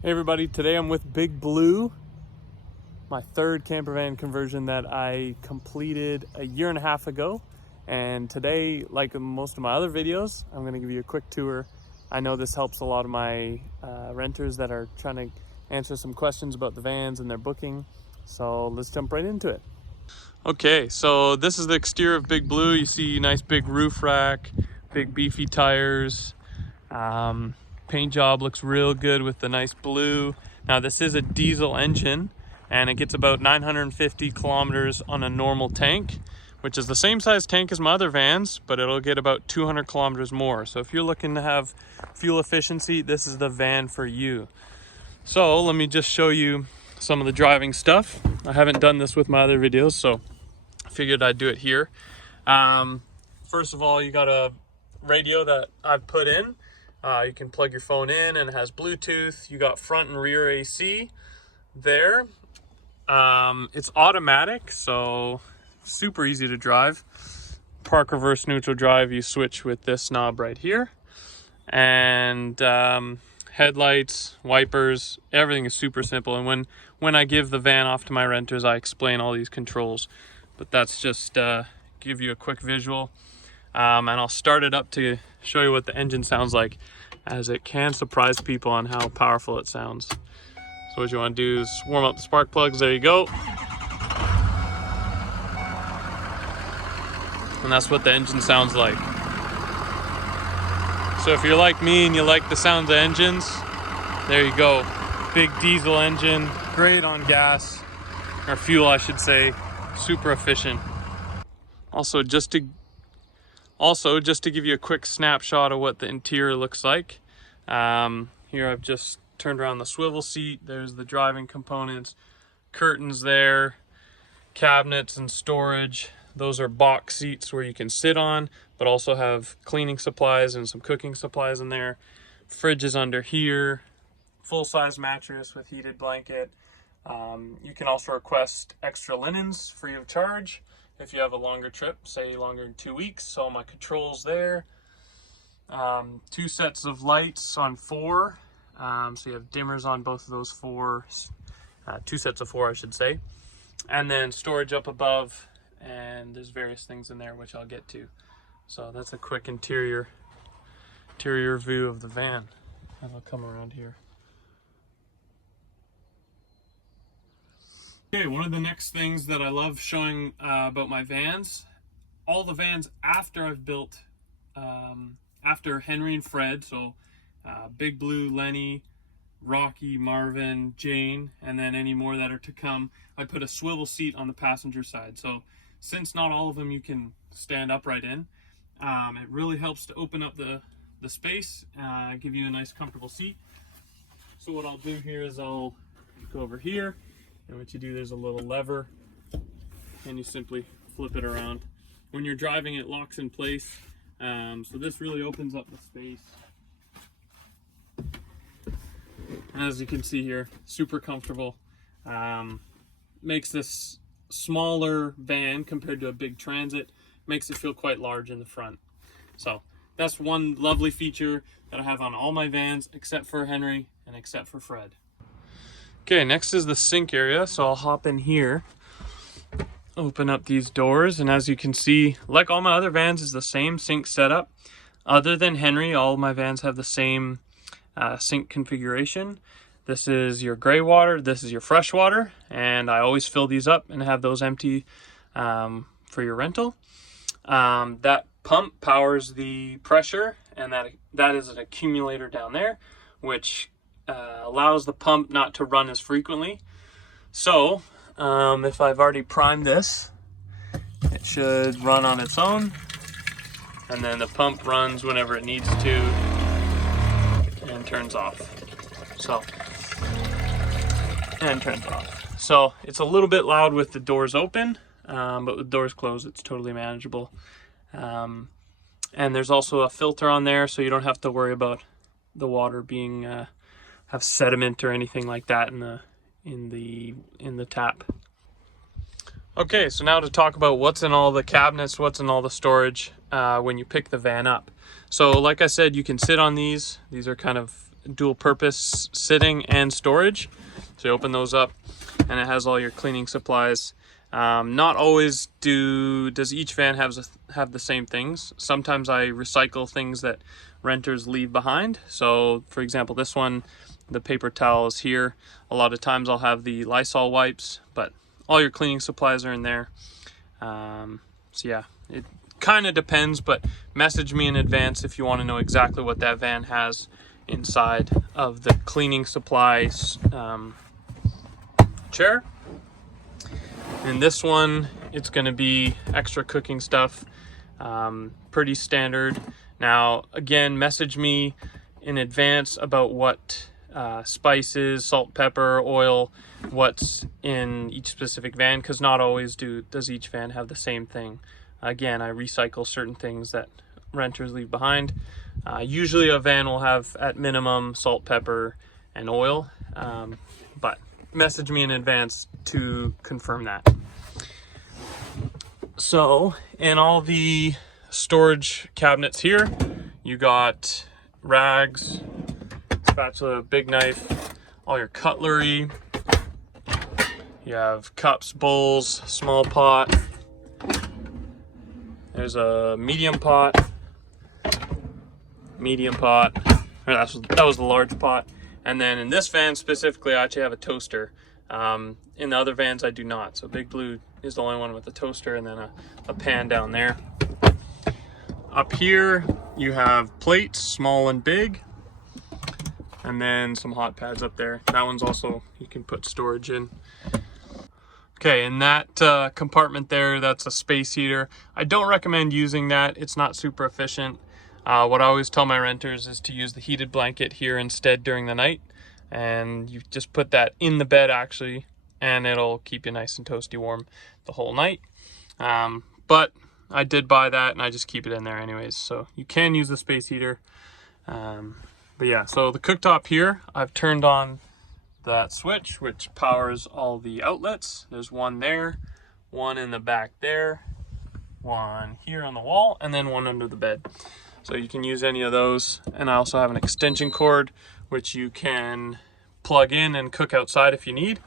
Hey everybody, today I'm with Big Blue, my third campervan conversion that I completed a year and a half ago. And today, like most of my other videos, I'm going to give you a quick tour. I know this helps a lot of my renters that are trying to answer some questions about the vans and their booking. So let's jump right into it. Okay, so this is the exterior of Big Blue. You see nice big roof rack, big beefy tires. Paint job looks real good with the nice blue. Now this is a diesel engine and it gets about 950 kilometers on a normal tank, which is the same size tank as my other vans, but it'll get about 200 kilometers more. So if you're looking to have fuel efficiency, this is the van for you. So let me just show you some of the driving stuff. I haven't done this with my other videos, so I figured I'd do it here. First of all, you got a radio that I've put in. You can plug your phone in and it has Bluetooth. You got front and rear AC there. It's automatic, so super easy to drive. Park, reverse, neutral drive, you switch with this knob right here. And headlights, wipers, everything is super simple. And when I give the van off to my renters, I explain all these controls. But that's just give you a quick visual. And I'll start it up to show you what the engine sounds like, as it can surprise people on how powerful it sounds. So what you want to do is warm up the spark plugs. There you go. And that's what the engine sounds like. So if you're like me and you like the sounds of engines, there you go. Big diesel engine, great on gas, or fuel I should say, super efficient. Also, just to give you a quick snapshot of what the interior looks like. Here I've just turned around the swivel seat. There's the driving components, curtains there, cabinets and storage. Those are box seats where you can sit on, but also have cleaning supplies and some cooking supplies in there. Fridge is under here. Full-size mattress with heated blanket. You can also request extra linens free of charge if you have a longer trip, say longer than 2 weeks. So my controls there. 2 sets of lights on 4. So you have dimmers on both of those 4. 2 sets of 4, I should say. And then storage up above. And there's various things in there, which I'll get to. So that's a quick interior view of the van. And I'll come around here. Okay, one of the next things that I love showing about my vans, all the vans after I've built, after Henry and Fred, so Big Blue, Lenny, Rocky, Marvin, Jane, and then any more that are to come, I put a swivel seat on the passenger side. So since not all of them you can stand upright in, it really helps to open up the space, give you a nice comfortable seat. So what I'll do here is I'll go over here. And what you do, there's a little lever and you simply flip it around. When you're driving, it locks in place. So this really opens up the space. As you can see here, super comfortable. Makes this smaller van compared to a big Transit, makes it feel quite large in the front. So that's one lovely feature that I have on all my vans except for Henry and except for Fred. Okay, next is the sink area, so I'll hop in here, open up these doors, and as you can see, like all my other vans, is the same sink setup. Other than Henry, all my vans have the same sink configuration. This is your gray water, this is your fresh water, and I always fill these up and have those empty for your rental. That pump powers the pressure, and that is an accumulator down there, which allows the pump not to run as frequently. So if I've already primed this, it should run on its own, and then the pump runs whenever it needs to and turns off. And turns off. So it's a little bit loud with the doors open, but with doors closed it's totally manageable. And there's also a filter on there, so you don't have to worry about the water being have sediment or anything like that in the tap. Okay, so now to talk about what's in all the cabinets, what's in all the storage when you pick the van up. So like I said, you can sit on these. These are kind of dual purpose sitting and storage. So you open those up and it has all your cleaning supplies. Not always does each van have the same things. Sometimes I recycle things that renters leave behind. So for example, this one, the paper towels here. A lot of times I'll have the Lysol wipes, but all your cleaning supplies are in there. So yeah, it kind of depends, but message me in advance if you want to know exactly what that van has inside of the cleaning supplies chair. In this one, it's going to be extra cooking stuff, pretty standard. Now, again, message me in advance about what spices, salt, pepper, oil, what's in each specific van, because not always does each van have the same thing. Again, I recycle certain things that renters leave behind. Usually a van will have at minimum salt, pepper, and oil, but message me in advance to confirm that. So in all the storage cabinets here, you got rags, spatula, big knife, all your cutlery. You have cups, bowls, small pot. There's a medium pot. That was the large pot. And then in this van specifically, I actually have a toaster. In the other vans, I do not. So Big Blue is the only one with a toaster, and then a pan down there. Up here, you have plates, small and big, and then some hot pads up there. That one's also, you can put storage in. Okay, in that compartment there, that's a space heater. I don't recommend using that. It's not super efficient. What I always tell my renters is to use the heated blanket here instead during the night. And you just put that in the bed actually, and it'll keep you nice and toasty warm the whole night. But I did buy that and I just keep it in there anyways. So you can use the space heater. But yeah, so the cooktop here, I've turned on that switch which powers all the outlets. There's one there, one in the back there, one here on the wall, and then one under the bed. So you can use any of those. And I also have an extension cord which you can plug in and cook outside if you need.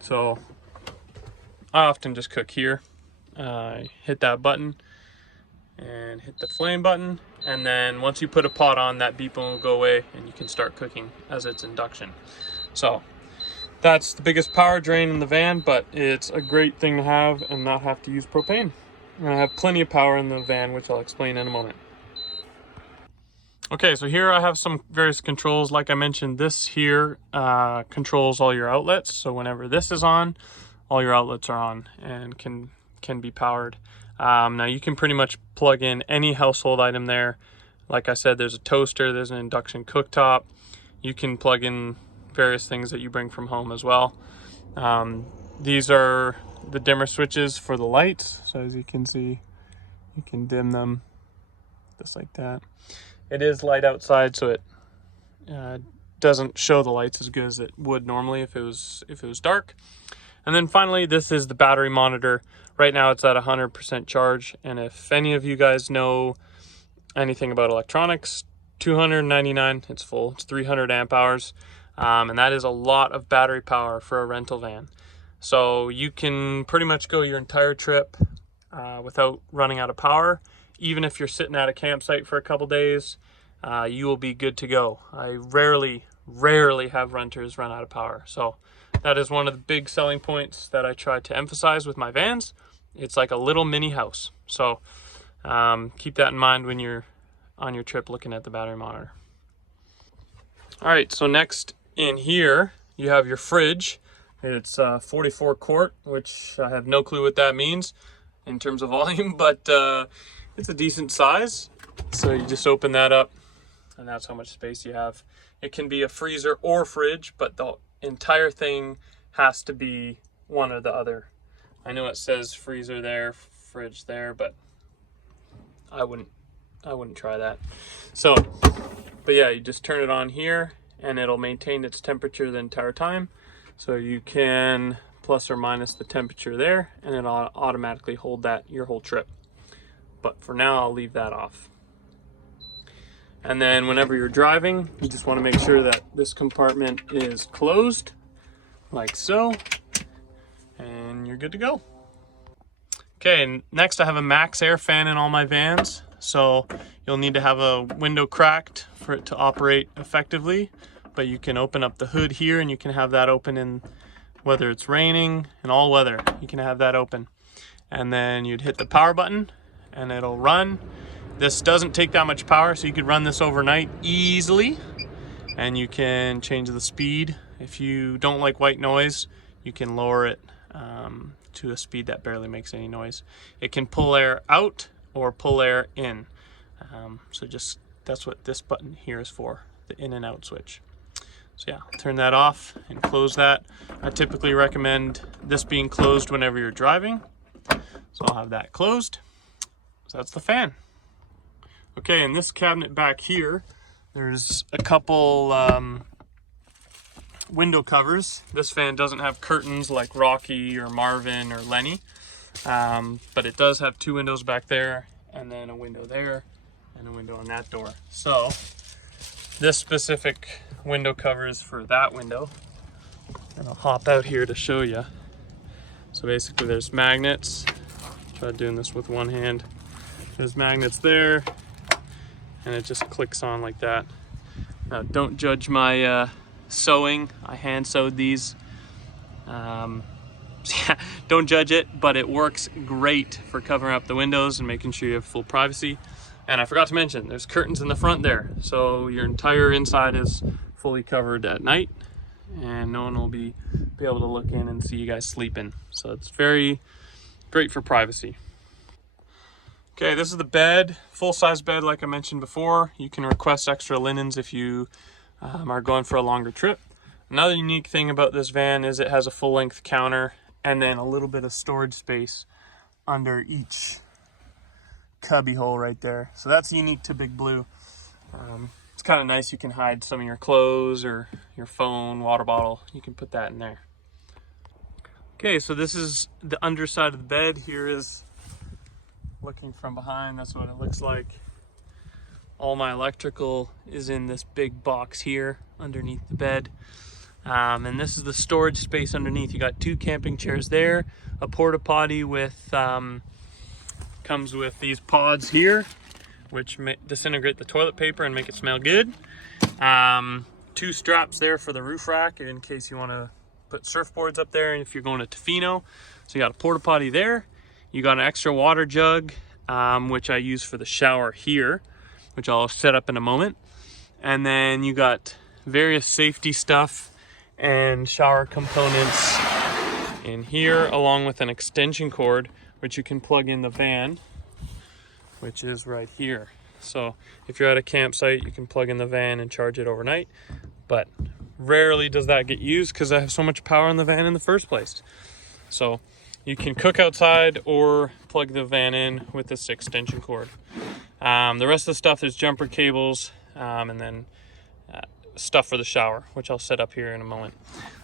So I often just cook here. Hit that button and hit the flame button, and then once you put a pot on, that beeping will go away and you can start cooking as it's induction. So that's the biggest power drain in the van, but it's a great thing to have and not have to use propane. And I have plenty of power in the van, which I'll explain in a moment. Okay, so here I have some various controls. Like I mentioned, this here controls all your outlets. So whenever this is on, all your outlets are on and can be powered. Now you can pretty much plug in any household item there. Like I said, there's a toaster, there's an induction cooktop. You can plug in various things that you bring from home as well. These are the dimmer switches for the lights. So as you can see, you can dim them just like that. It is light outside, so it doesn't show the lights as good as it would normally if it was dark. And then finally, this is the battery monitor. Right now it's at 100% charge, and if any of you guys know anything about electronics, $299, it's full. It's 300 amp hours, and that is a lot of battery power for a rental van. So you can pretty much go your entire trip without running out of power. Even if you're sitting at a campsite for a couple days, you will be good to go. I rarely have renters run out of power. So that is one of the big selling points that I try to emphasize with my vans. It's like a little mini house. So keep that in mind when you're on your trip looking at the battery monitor. All right, so next in here, you have your fridge. It's 44 quart, which I have no clue what that means in terms of volume, but it's a decent size. So you just open that up and that's how much space you have. It can be a freezer or fridge, but the entire thing has to be one or the other. I know it says freezer there, fridge there, but I wouldn't try that. So, but yeah, you just turn it on here and it'll maintain its temperature the entire time. So you can plus or minus the temperature there, and it'll automatically hold that your whole trip. But for now, I'll leave that off. And then whenever you're driving, you just want to make sure that this compartment is closed, like so, and you're good to go. Okay, and next I have a MaxxAir fan in all my vans. So you'll need to have a window cracked for it to operate effectively, but you can open up the hood here and you can have that open in whether it's raining and all weather, you can have that open. And then you'd hit the power button and it'll run. This doesn't take that much power, so you could run this overnight easily, and you can change the speed. If you don't like white noise, you can lower it to a speed that barely makes any noise. It can pull air out or pull air in. So that's what this button here is for, the in and out switch. So yeah, turn that off and close that. I typically recommend this being closed whenever you're driving. So I'll have that closed. So that's the fan. Okay, in this cabinet back here, there's a couple window covers. This fan doesn't have curtains like Rocky or Marvin or Lenny, but it does have two windows back there, and then a window there, and a window on that door. So this specific window cover is for that window, and I'll hop out here to show you. So basically there's magnets. Try doing this with one hand. There's magnets there, and it just clicks on like that. Now don't judge my sewing. I hand sewed these. Yeah, don't judge it, but it works great for covering up the windows and making sure you have full privacy. And I forgot to mention, there's curtains in the front there, so your entire inside is fully covered at night, and no one will be able to look in and see you guys sleeping. So it's very great for privacy. Okay, this is the bed, full-size bed like I mentioned before. You can request extra linens if you are going for a longer trip. Another unique thing about this van is it has a full-length counter and then a little bit of storage space under each cubby hole right there. So that's unique to Big Blue. It's kind of nice. You can hide some of your clothes or your phone, water bottle. You can put that in there. Okay, so this is the underside of the bed. Here is looking from behind. That's what it looks like. All my electrical is in this big box here underneath the bed. And this is the storage space underneath. You got two camping chairs there, a porta potty with comes with these pods here, which disintegrate the toilet paper and make it smell good. Two straps there for the roof rack in case you want to put surfboards up there if you're going to Tofino. So you got a porta potty there. You got an extra water jug, which I use for the shower here, which I'll set up in a moment. And then you got various safety stuff and shower components in here, along with an extension cord, which you can plug in the van, which is right here. So if you're at a campsite, you can plug in the van and charge it overnight, but rarely does that get used because I have so much power in the van in the first place. So you can cook outside or plug the van in with this extension cord. The rest of the stuff is jumper cables, and then stuff for the shower, which I'll set up here in a moment.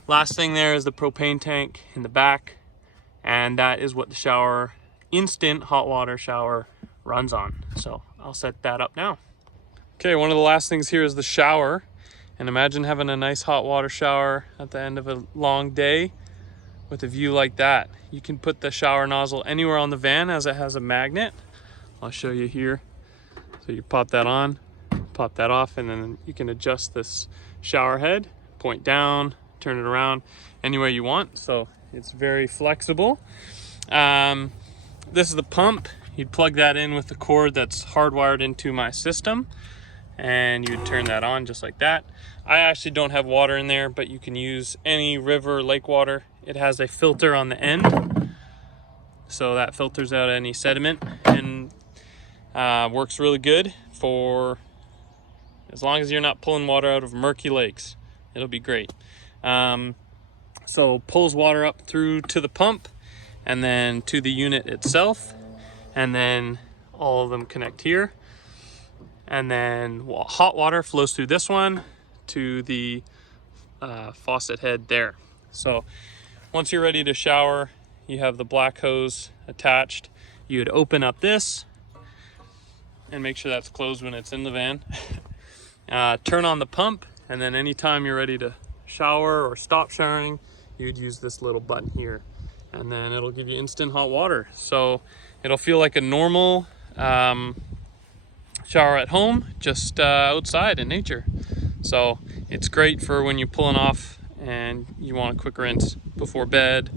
Last thing there is the propane tank in the back, and that is what the shower, instant hot water shower, runs on. So I'll set that up now. Okay, one of the last things here is the shower, and imagine having a nice hot water shower at the end of a long day with a view like that. You can put the shower nozzle anywhere on the van as it has a magnet. I'll show you here. So you pop that on, pop that off, and then you can adjust this shower head, point down, turn it around any way you want. So it's very flexible. This is the pump. You'd plug that in with the cord that's hardwired into my system, and you'd turn that on just like that. I actually don't have water in there, but you can use any river or lake water. It has a filter on the end, so that filters out any sediment, and works really good for as long as you're not pulling water out of murky lakes. It'll be great. So pulls water up through to the pump and then to the unit itself, and then all of them connect here, and then hot water flows through this one to the faucet head there. So once you're ready to shower, you have the black hose attached. You would open up this, and make sure that's closed when it's in the van. Turn on the pump, and then anytime you're ready to shower or stop showering, you'd use this little button here, and then it'll give you instant hot water. So it'll feel like a normal shower at home, just outside in nature. So it's great for when you're pulling off and you want a quick rinse before bed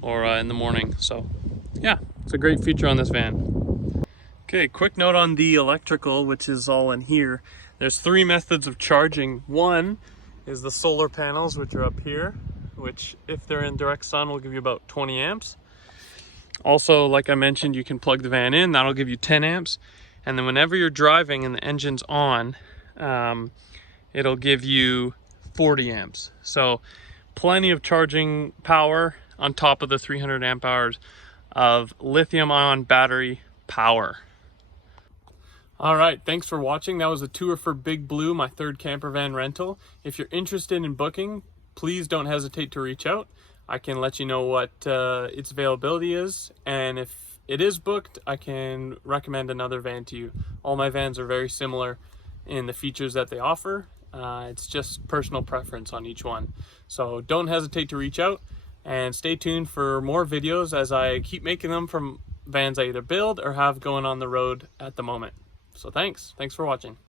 or in the morning. So yeah, it's a great feature on this van. Okay, quick note on the electrical, which is all in here. There's 3 methods of charging. One is the solar panels, which are up here, which if they're in direct sun will give you about 20 amps. Also, like I mentioned, you can plug the van in, that'll give you 10 amps. And then whenever you're driving and the engine's on, it'll give you 40 amps. So plenty of charging power on top of the 300 amp hours of lithium-ion battery power. All right, thanks for watching. That was a tour for Big Blue, my 3rd camper van rental. If you're interested in booking, please don't hesitate to reach out. I can let you know what its availability is, and if it is booked, I can recommend another van to you. All my vans are very similar in the features that they offer. It's just personal preference on each one. So don't hesitate to reach out, and stay tuned for more videos as I keep making them from vans I either build or have going on the road at the moment. So thanks for watching.